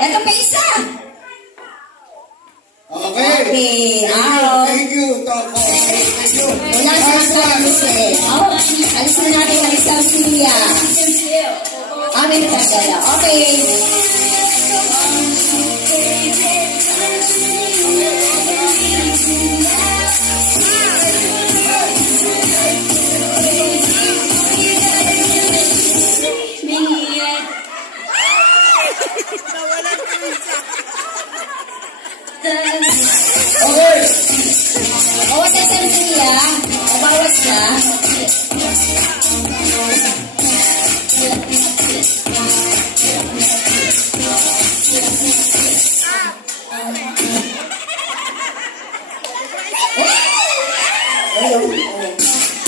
Ito pa isa. Okay. Thank you, Toko. Thank you. Mula sa services. Alis na natin ang isang siya. Amin na tayo. Okay. Okay. Bawas sa siya. Bawas na.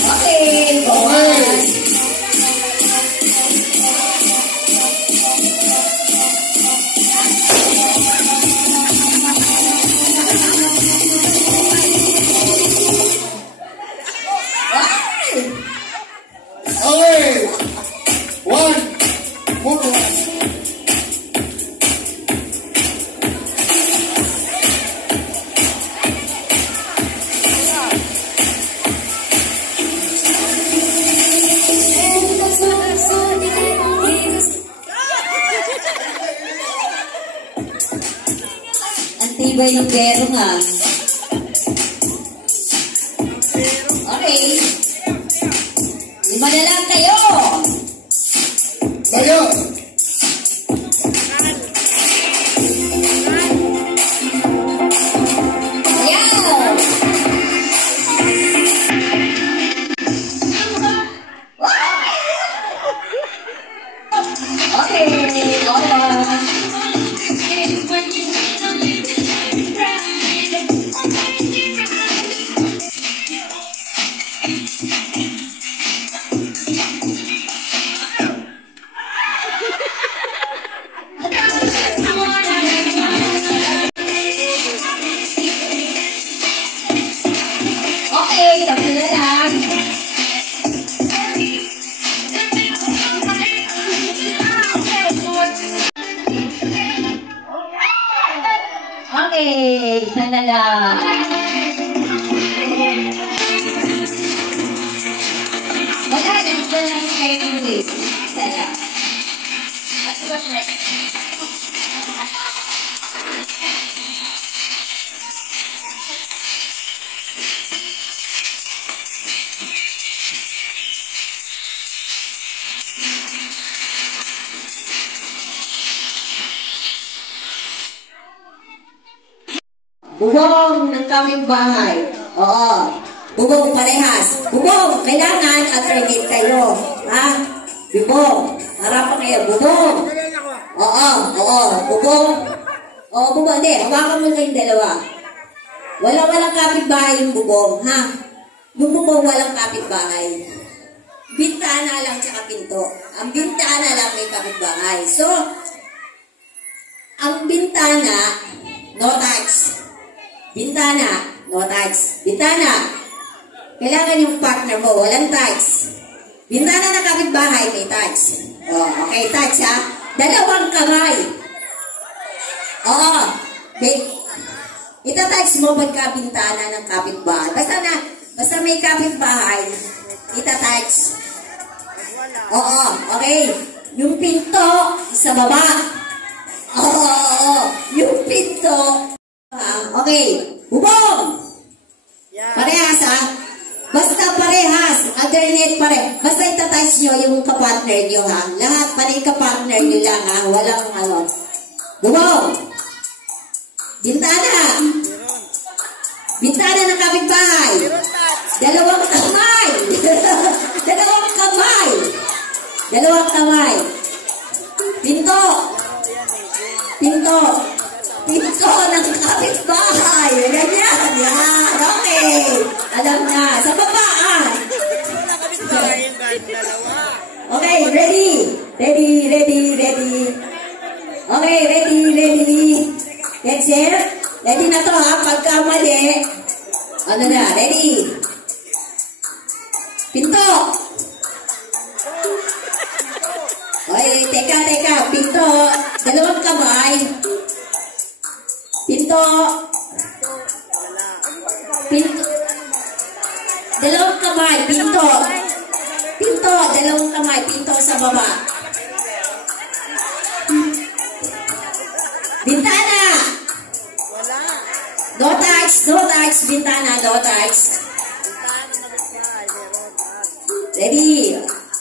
Okay. Bawas. Okay. One. Move on. Antibay ng pero nga. Okay. Lima na lang kayo. Tayo. Ayan. Okay. Okay, tapos na lang. Okay, isa na lang. Wala, isa na lang kayo tulis. Isa lang. Bubong ng kaming bahay. Oo. Bubong parehas. Bubong, kailangan alternate kayo. Ha? Bubong. Harapan kayo. Bubong. Oo. Bubong. Oo, bubong. Hindi, hawakan mo kayong dalawa. Walang kapitbahay yung bubong. Ha? Yung bubong walang kapitbahay. Bintana lang tsaka pinto. Ang bintana lang may kapitbahay. So, ang bintana, no touch. Bintana, no touch. Bintana, kailangan yung partner mo, walang touch. Bintana na kapitbahay, may touch. Oh, okay, touch ha. Dalawang kamay. Oo. Ita-touch mo pagka bintana ng kapitbahay. Basta may kapitbahay, ita-touch. Oo, okay. Yung pinto, sa baba. Oo. Yung pinto, okay. Bubong! Parehas ha? Basta parehas. Alternate pare. Basta itatouch nyo yung kapartner nyo ha. Lahat panay kapartner nyo lang ha. Walang ano. Bubong! Bintana! Bintana ng kapitbahay. Dalawang kamay. Dalawang kamay. Dalawang kamay. Pinto. Pinto. Pinto ng kapitbahay. Ganyan. Yan. Okay. Alam na. Sa babaan. Okay. Ready. Ready. Ready. Ready. Okay. Ready. Ready. That's it. Ready na to ha. Pagka mali. Ano na. Ready. Pinto. Okay. Teka. Pinto. Dalawang kamay. Pinto. Pinto. Dalawang kamay, pinto. Pinto, dalawang kamay, pinto sa baba. Bintana. No touch, bintana, no touch. Ready?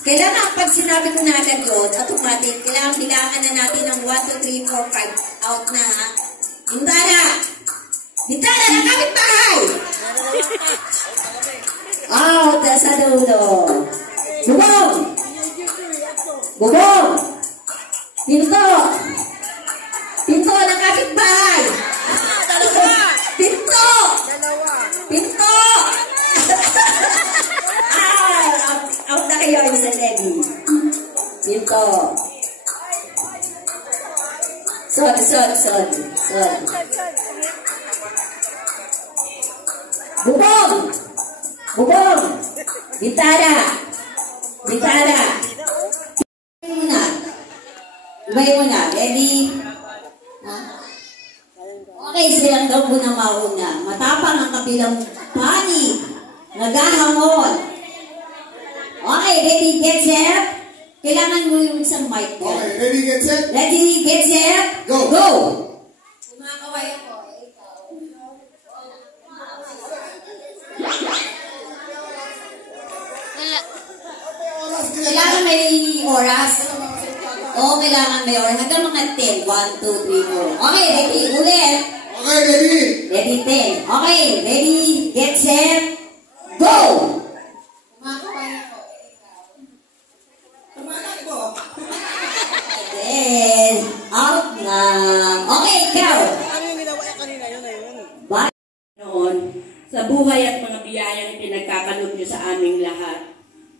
Kailangan pag sinabi ko na agad yun, automatic, kailangan bilangan na natin ng 1, 2, 3, 4, 5. Out na ha. Bintana! Bintana ng kapitbahay! Out na sa dulo. Bubong! Bubong! Pinto! Pinto ng kapitbahay! Pinto! Pinto! Out na kayo sa Debbie. Pinto. Sod. Bubong! Bubong! Bintana! Bintana! Ibay mo na. Ready? Okay, silang daw po na mauna. Matapang ang kabilang panig. Nagahamon. Okay, ready, get set. Kailangan mo yung isang mic doon. Okay, ready, get set? Ready, get set. Go! Go! Kumakaway ako. Kailangan may oras. Oo, kailangan may oras. Hanggang mga 10. 1, 2, 3, 4. Okay, ready, ulit. Okay, ready? Ready, 10. Okay, ready, get set. Go! Then, out na. Okay, ikaw. Ano yung ginawa niya kanina? Yun na yun. Noon, sa buhay at mga biyayang pinagkakaloob niyo sa aming lahat.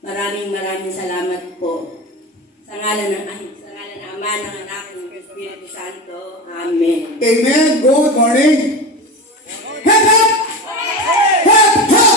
Maraming salamat po. Sa ngalan ng Ama, ng Anak, ng Espiritu Santo. Amen. Amen. Good morning. Hep, hep! Hep, hep!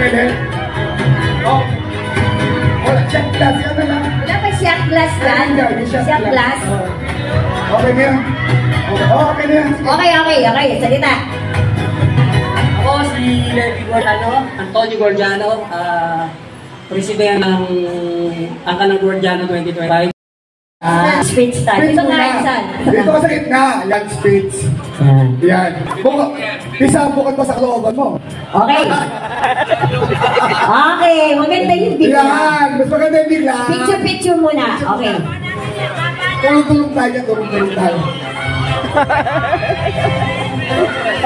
Pwede? Oh. Wala, shot glass yan na lang. Wala pa shot glass yan? Shot glass? Okay na yan. Okay na yan. Okay. Salita. Ako si Levi Gordiano, Antonio Gordiano, president ng Angka ng Gordiano 2025. Speech time. Speech Dito muna. nga, Insan. Dito ka sa gitna. Yan, speech. Yan. Isa ang bukod pa sa kalooban mo. Okay. Okay, maganda yung bigla. Yan. Mas maganda yung bigla. Picture muna. Okay. Tulong-tulong tayo yan. Tulong-tulong tayo.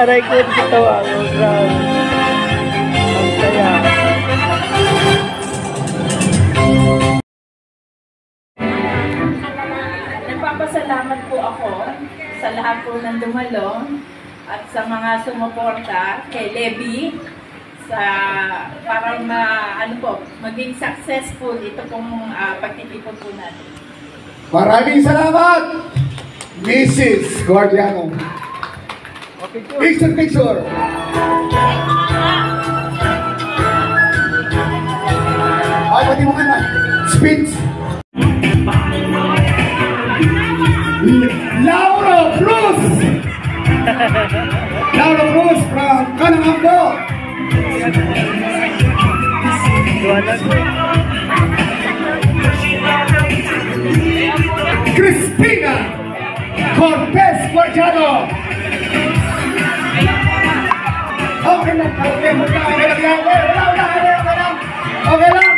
Aray ko dito ako. Grabe. Ang saya. Nagpapasalamat po ako sa lahat po ng dumalo at sa mga sumuporta kay Levi sa para maging successful ito pong pagtitipon po natin. Maraming salamat, Mrs. Gordiano. Picture. Ay, pati mo ka na. Speech. Laura Cruz from Crispina Cortez Guardiano. Okay lang, okay lang. Okay lang.